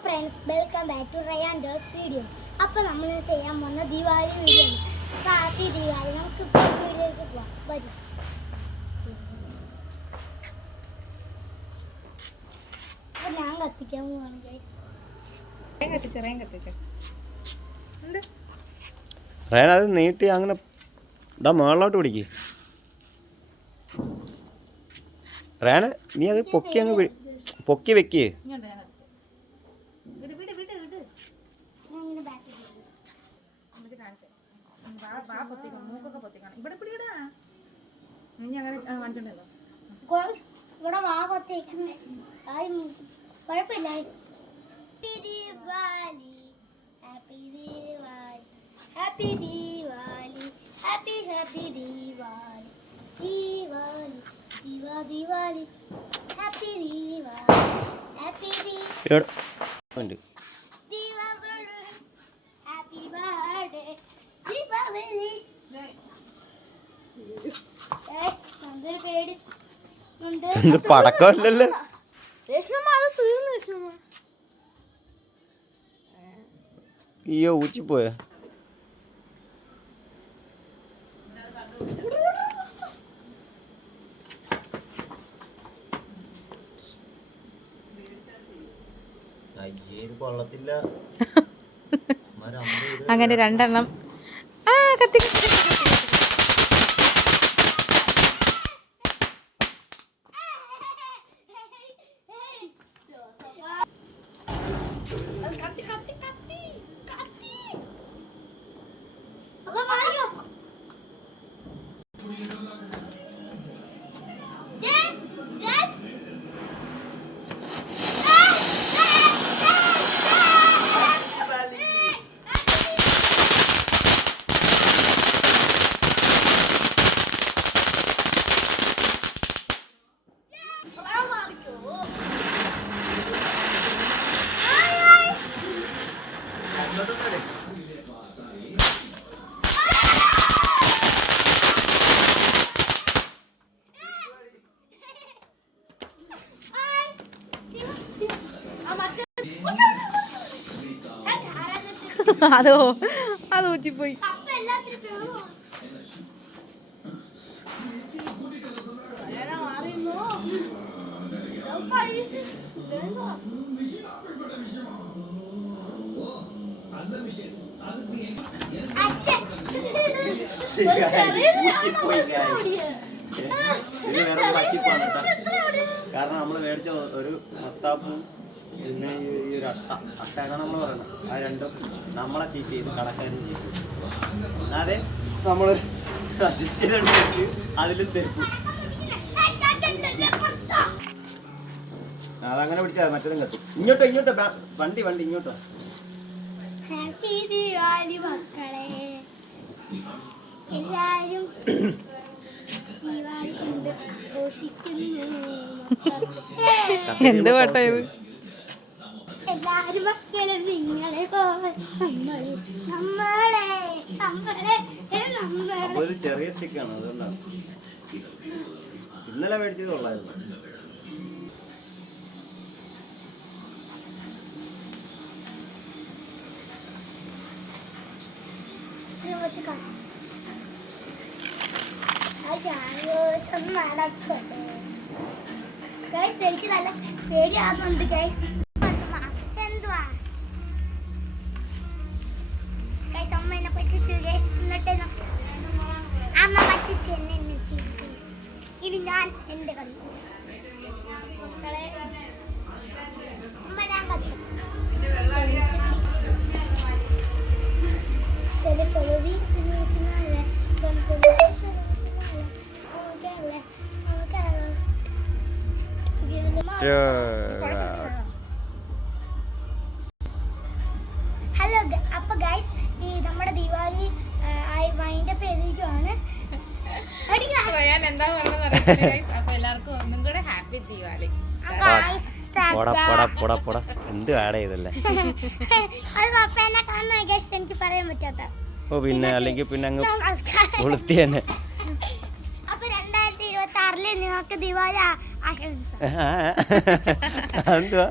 Friends, welcome back to Rayan ഡോസ് video. അപ്പോൾ നമ്മൾ ചെയ്യാൻ പോകുന്ന ദീപാവലി വീഡിയോ ആണ്. അപ്പോൾ ഹാപ്പി ദീപാവലി. നമുക്ക് വീഡിയോയിലേക്ക് പോവാം. വരും. അപ്പോൾ ഞാൻ കത്തിക്കാൻ പോവാണ്. റയാൻ അത് നീട്ടി അങ്ങനെ ഇതാ മുകളിലോട്ട് പിടിക്ക്. റയാൻ നീ അത് പൊക്കി അങ്ങ് പൊക്കി വെക്ക്. ഇവിടെ വാ കൊത്തിക്കണ്ടേ, കുഴപ്പമില്ല. Happy Deepavali, happy Deepavali, happy Deepavali, happy happy Deepavali, Deepavali, Deepavali, happy Deepavali, happy Deepavali, happy birthday Deepavali. പേടി പടക്കമല്ലല്ലോ. അയ്യോ ഊച്ചിപ്പോയ. അങ്ങനെ രണ്ടെണ്ണം കത്തി. അത് ഊച്ചിപ്പോയി. കാരണം നമ്മൾ മേടിച്ച ഒരു മത്താപ്പും പിന്നെ ഈ ഒരു അട്ടയാണ് നമ്മൾ പറയുന്നത്. ആ രണ്ടും നമ്മളെ ചീറ്റ് ചെയ്ത് കടക്കാരും ചെയ്തു. അതെ നമ്മൾ അഡ്ജസ്റ്റ് ചെയ്തെടുത്ത് അതിലും തെരക്കും. അതങ്ങനെ പിടിച്ചാൽ മറ്റേതും കത്തും. ഇങ്ങോട്ടോ വണ്ടി ഇങ്ങോട്ടോ. ഹാപ്പി ദീപാവലി മക്കളെ, എല്ലാരും ദീപാവലി കൊണ്ട് ആഘോഷിക്കുന്നു. എന്ത് പാട്ടാ ഇത്? എല്ലാരും മക്കളും നിങ്ങളെ ഒരു ചെറിയ സ്റ്റിക്കാണ്, അതുകൊണ്ടാണ്. ഇന്നലെ മേടിച്ചത് കൊള്ളായിരുന്നു. എനിക്ക് നല്ല പേടിയാകുന്നുണ്ട് ഗൈസ്. അമ്മ പറ്റിച്ചു എന്നെ ഇനി ഞാൻ എന്റെ കളി മക്കളെ. അമ്മ ഞാൻ കളി ഹലോ. അപ്പൊ ഗൈസ്, നമ്മുടെ ദീപാവലി വൈൻഡപ്പ് ചെയ്തിരിക്കുവാണ്. എല്ലാവർക്കും ഒന്നും കൂടെ ഹാപ്പി ദീപാവലി. എന്ത് ആഡ് ചെയ്തല്ലേ. എനിക്ക് പറയാൻ പറ്റാത്ത. ഓ പിന്നെ അല്ലെങ്കിൽ പിന്നെ അങ്ങ് കൊളുത്തി തന്നെ. അപ്പൊ 2026 നിങ്ങൾക്ക് ദീപാവലി ആശംസ. എന്തുവാ